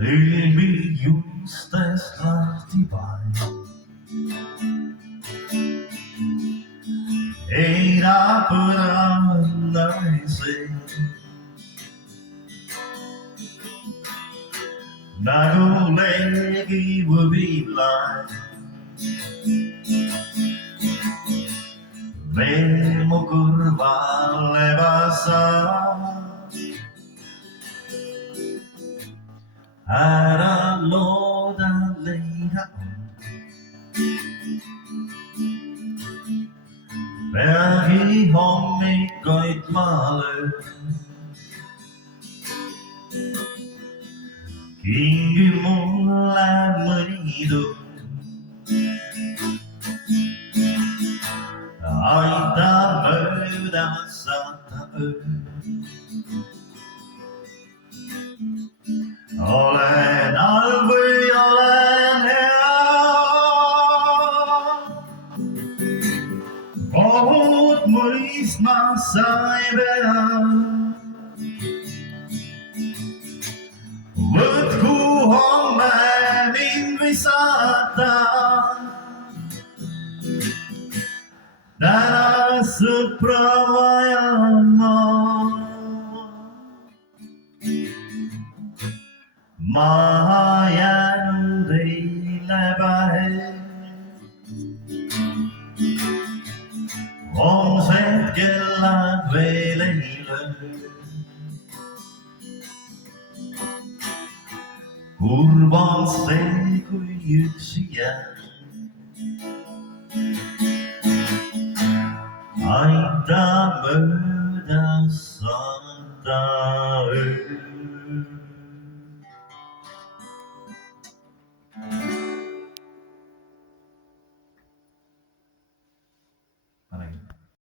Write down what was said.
Ilmi justest lahti vaid. Ei naapõrannaisi, nagu leegiv villain. Veel mu kõrvale vasa, ära looda leida on. Peagi hommikuid ma löön, kingi mulle mõni tund. Aita mööda saata öö. Olen halb või olen hea, kohut mõistma sa ei pea. Võtku homme mind või saata, täna sõpra vajan ma. Maha jäänud eile päev, homsed kellad veel ei löö. Kurb on see, kui üksi jään. Aita mööda saada.